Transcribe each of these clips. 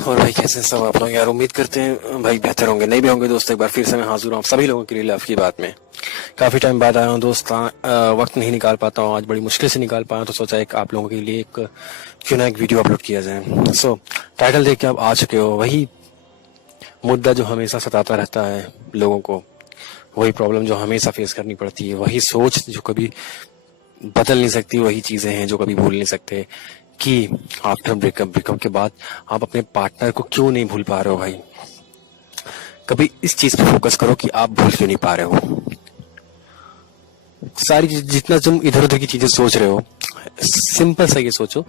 और भाई कैसे सब आप लोग यार, उम्मीद करते हैं भाई बेहतर होंगे। नहीं भी होंगे दोस्त, एक बार फिर से मैं हाजिर हूँ आप सभी लोगों के लिए लव की बात में। काफी टाइम बाद आया हूँ दोस्त, वक्त नहीं निकाल पाता हूँ, आज बड़ी मुश्किल से निकाल पाया, तो सोचा एक आप लोगों के लिए एक क्यों ना एक वीडियो अपलोड किया जाए। सो टाइटल देख के आप आ चुके हो, वही मुद्दा जो हमेशा सताता रहता है लोगों को, वही प्रॉब्लम जो हमेशा फेस करनी पड़ती है, वही सोच जो कभी बदल नहीं सकती, वही चीजें हैं जो कभी भूल नहीं सकते कि आफ्टर ब्रेकअप के बाद आप अपने पार्टनर को क्यों नहीं भूल पा रहे हो। भाई कभी इस चीज पे फोकस करो कि आप भूल क्यों नहीं पा रहे हो। सारी जितना तुम इधर उधर की चीजें सोच रहे हो, सिंपल सा ये सोचो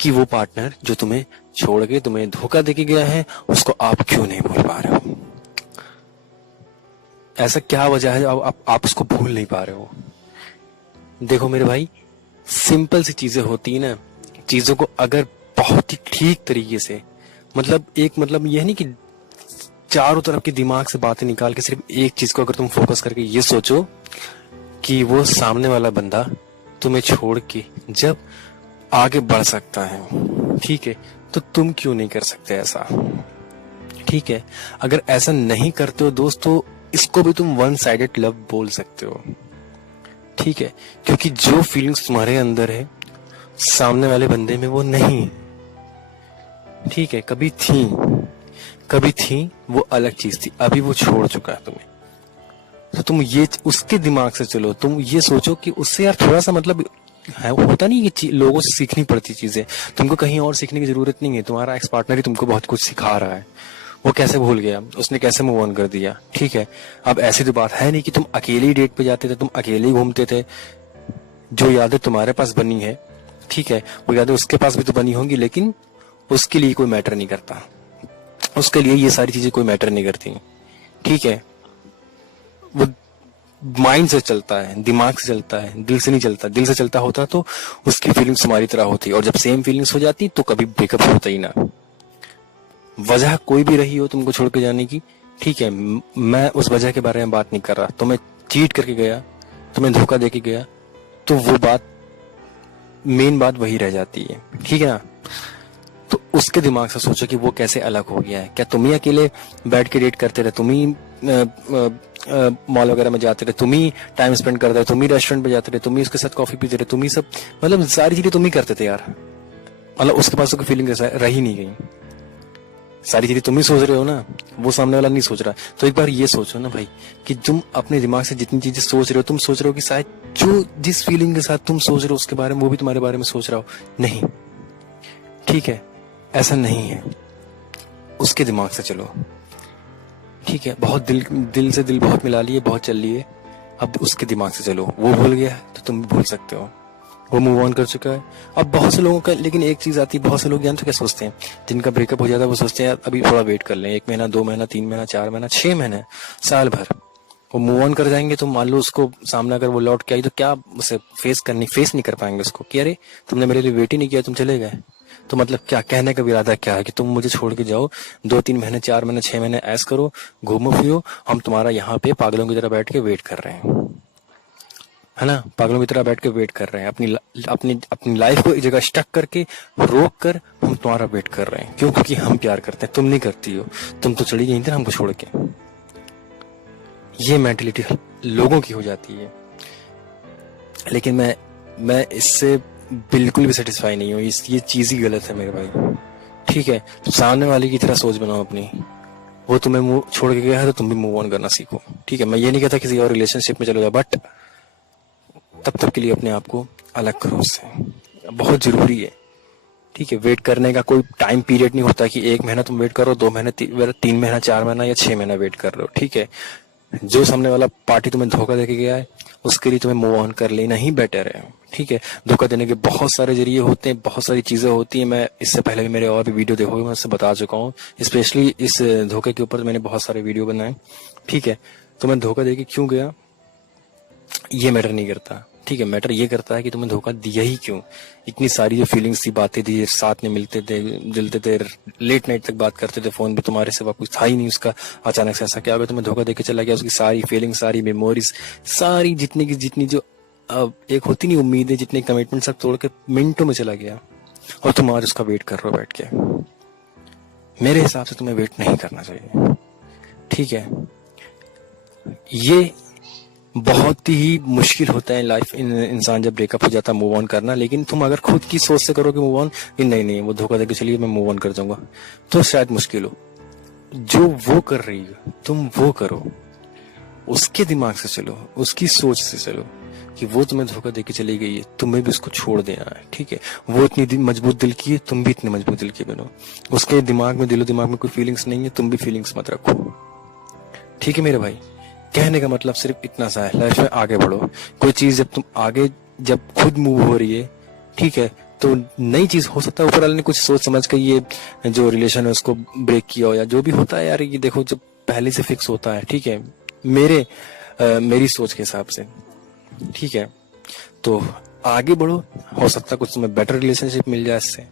कि वो पार्टनर जो तुम्हें छोड़ के तुम्हें धोखा देके गया है, उसको आप क्यों नहीं भूल पा रहे हो। ऐसा क्या वजह है आप उसको भूल नहीं पा रहे हो। देखो मेरे भाई, सिंपल सी चीजें होती है ना, चीजों को अगर बहुत ही ठीक तरीके से, मतलब यह नहीं कि चारों तरफ के दिमाग से बातें निकाल के सिर्फ एक चीज को अगर तुम फोकस करके ये सोचो कि वो सामने वाला बंदा तुम्हें छोड़ के जब आगे बढ़ सकता है, ठीक है, तो तुम क्यों नहीं कर सकते ऐसा। ठीक है, अगर ऐसा नहीं करते हो दोस्त, तो इसको भी तुम वन साइडेड लव बोल सकते हो। ठीक है, क्योंकि जो फीलिंग्स तुम्हारे अंदर है सामने वाले बंदे में वो नहीं। ठीक है, कभी थी वो अलग चीज थी, अभी वो छोड़ चुका है तुम्हें। तो तुम ये उसके दिमाग से चलो, तुम ये सोचो कि उससे यार थोड़ा सा मतलब है, होता नहीं कि लोगों से सीखनी पड़ती चीजें, तुमको कहीं और सीखने की जरूरत नहीं है। तुम्हारा एक्स पार्टनर ही तुमको बहुत कुछ सिखा रहा है, वो कैसे भूल गया, उसने कैसे मूव ऑन कर दिया। ठीक है, अब ऐसी तो बात है नहीं कि तुम अकेले ही डेट पे जाते थे, तुम अकेले ही घूमते थे। जो यादें तुम्हारे पास बनी है, ठीक है, वो यादें उसके पास भी तो बनी होंगी, लेकिन उसके लिए कोई मैटर नहीं करता, उसके लिए ये सारी चीजें कोई मैटर नहीं करती। ठीक है, वो माइंड से चलता है, दिमाग से चलता है, दिल से नहीं चलता। दिल से चलता होता तो उसकी फीलिंग्स तुम्हारी तरह होती, और जब सेम फीलिंग्स हो जाती तो कभी ब्रेकअप होता ही ना। वजह कोई भी रही हो तुमको छोड़ के जाने की, ठीक है, मैं उस वजह के बारे में बात नहीं कर रहा। तुम्हें चीट करके गया, तुम्हें धोखा देके गया, तो वो बात, मेन बात वही रह जाती है। ठीक है ना, तो उसके दिमाग से सोचो कि वो कैसे अलग हो गया है। क्या तुम ही अकेले बैठ के डेट करते रहे, तुम ही मॉल वगैरह में जाते रहे, तुम ही टाइम स्पेंड करते रहे, तुम ही रेस्टोरेंट पे जाते रहे, तुम ही उसके साथ कॉफी पीते रहे, तुम ही सब, मतलब सारी चीजें तुम ही करते थे यार। मतलब उसके पास तो कोई फीलिंग रही नहीं गई, सारी चीजें तुम ही सोच रहे हो ना, वो सामने वाला नहीं सोच रहा। तो एक बार ये सोचो ना भाई कि तुम अपने दिमाग से जितनी चीजें सोच रहे हो, तुम सोच रहे हो कि शायद जो जिस फीलिंग के साथ तुम सोच रहे हो उसके बारे में वो भी तुम्हारे बारे में सोच रहा हो। नहीं, ठीक है, ऐसा नहीं है, उसके दिमाग से चलो। ठीक है, बहुत दिल से दिल बहुत मिला लिए, बहुत चल लिए, अब उसके दिमाग से चलो। वो भूल गया है तो तुम भी भूल सकते हो, वो मूव ऑन कर चुका है। अब बहुत से लोगों का, लेकिन एक चीज आती है, बहुत से लोग जानते क्या सोचते हैं, जिनका ब्रेकअप हो जाता है वो सोचते हैं अभी थोड़ा वेट कर लें, 1 महीना 2 महीना 3 महीना 4 महीना 6 महीने साल भर, वो मूव ऑन कर जाएंगे। तो मान लो उसको सामने अगर वो लौट के आई तो क्या उसे फेस नहीं कर पाएंगे उसको कि अरे तुमने मेरे लिए वेट ही नहीं किया, तुम चले गए। तो मतलब क्या कहने का इरादा क्या है कि तुम मुझे छोड़ के जाओ, 2-3 महीने 4 महीने 6 महीने ऐश करो, घूमो फिरो, हम तुम्हारा यहाँ पे पागलों की तरह बैठ के वेट कर रहे हैं, है ना, पागलों की तरह बैठ के वेट कर रहे हैं, अपनी लाइफ को एक जगह स्टक करके रोक कर हम तुम्हारा वेट कर रहे हैं। क्यों? क्योंकि हम प्यार करते हैं, तुम नहीं करती हो, तुम तो चली गई थी हमको छोड़ के। ये मेंटेलिटी लोगों की हो जाती है, लेकिन मैं इससे बिल्कुल भी सेटिस्फाई नहीं हूँ। ये चीज ही गलत है मेरे भाई। ठीक है, तो सामने वाले की तरह सोच बनाओ अपनी, वो तुम्हें छोड़ के गया है तो तुम भी मूव ऑन करना सीखो। ठीक है, मैं ये नहीं कहता किसी और रिलेशनशिप में चले जाओ, बट तब तक के लिए अपने आप को अलग करो उससे, बहुत जरूरी है। ठीक है, वेट करने का कोई टाइम पीरियड नहीं होता कि 1 महीना तुम वेट करो, 2 महीने 3 महीना 4 महीना या 6 महीना वेट कर रहे हो। ठीक है, जो सामने वाला पार्टी तुम्हें धोखा देके गया है उसके लिए तुम्हें मूव ऑन कर लेना ही बेटर है। ठीक है, धोखा देने के बहुत सारे जरिए होते हैं, बहुत सारी चीजें होती हैं। मैं इससे पहले भी मेरे और भी वीडियो देखोगे, मैं उससे बता चुका हूँ, स्पेशली इस धोखे के ऊपर मैंने बहुत सारे वीडियो बनाए। ठीक है, तो मैं धोखा देके क्यों गया ये मैटर नहीं करता। ठीक है, मैटर ये करता है कि तुम्हें धोखा दिया ही क्यों। इतनी सारी जो फीलिंग्स थी, बातें थी, साथ में मिलते थे, जुलते थे, लेट नाइट तक बात करते थे, फोन पे तुम्हारे सिवा कुछ था ही नहीं उसका, अचानक से ऐसा क्या हो गया, तुम्हें धोखा देके चला गया। उसकी सारी फीलिंग्स, सारी मेमोरीज, सारी जितनी जो एक होती नहीं उम्मीदें, जितने कमिटमेंट सब तोड़ के मिनटों में चला गया, और तुम आज उसका वेट कर रहे हो बैठ के। मेरे हिसाब से तुम्हें वेट नहीं करना चाहिए, ठीक है। ये बहुत ही मुश्किल होता है लाइफ इंसान जब ब्रेकअप हो जाता है मूव ऑन करना, लेकिन तुम अगर खुद की सोच से करोगे मूव ऑन कि नहीं नहीं वो धोखा देके चलिए मैं मूव ऑन कर जाऊंगा, तो शायद मुश्किल हो। जो वो कर रही है तुम वो करो, उसके दिमाग से चलो, उसकी सोच से चलो कि वो तुम्हें धोखा देके चली गई है, तुम्हें भी उसको छोड़ देना है, ठीक है। वो इतनी मजबूत दिल की है, तुम भी इतने मजबूत दिल के बनो। उसके दिमाग में, दिलो दिमाग में कोई फीलिंग्स नहीं है, तुम भी फीलिंग्स मत रखो, ठीक है मेरे भाई। कहने का मतलब सिर्फ इतना सा है, लाइफ में आगे बढ़ो। कोई चीज जब तुम आगे, जब खुद मूव हो रही है, ठीक है, तो नई चीज हो सकता है ऊपर वाले ने कुछ सोच समझ कर ये जो रिलेशन है उसको ब्रेक किया हो, या जो भी होता है यार, ये देखो जब पहले से फिक्स होता है, ठीक है, मेरी सोच के हिसाब से, ठीक है, तो आगे बढ़ो। हो सकता है कुछ तुम्हें बेटर रिलेशनशिप मिल जाए इससे,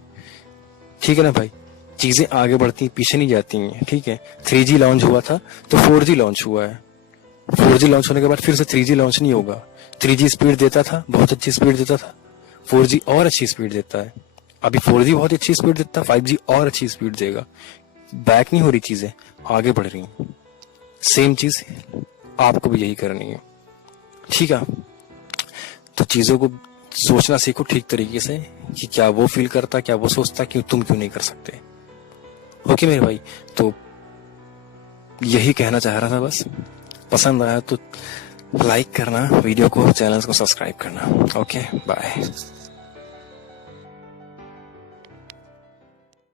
ठीक है ना भाई। चीजें आगे बढ़ती पीछे नहीं जाती हैं, ठीक है। 3G लॉन्च हुआ था तो 4G लॉन्च हुआ है, 4G लॉन्च होने के बाद फिर से 3G लॉन्च नहीं होगा। 3G स्पीड देता था, बहुत अच्छी स्पीड देता था, 4G और अच्छी स्पीड देता है। अभी 4G बहुत अच्छी स्पीड देता है, 5G और अच्छी स्पीड देगा। बैक नहीं हो रही चीजें, आगे बढ़ रही हैं। सेम चीज आपको भी यही करनी है, ठीक है। तो चीजों को सोचना सीखो ठीक तरीके से कि क्या वो फील करता, क्या वो सोचता, कि तुम क्यों नहीं कर सकते। ओके मेरे भाई, तो यही कहना चाह रहा था बस। पसंद आया तो लाइक करना वीडियो को, चैनल को सब्सक्राइब करना। Okay bye.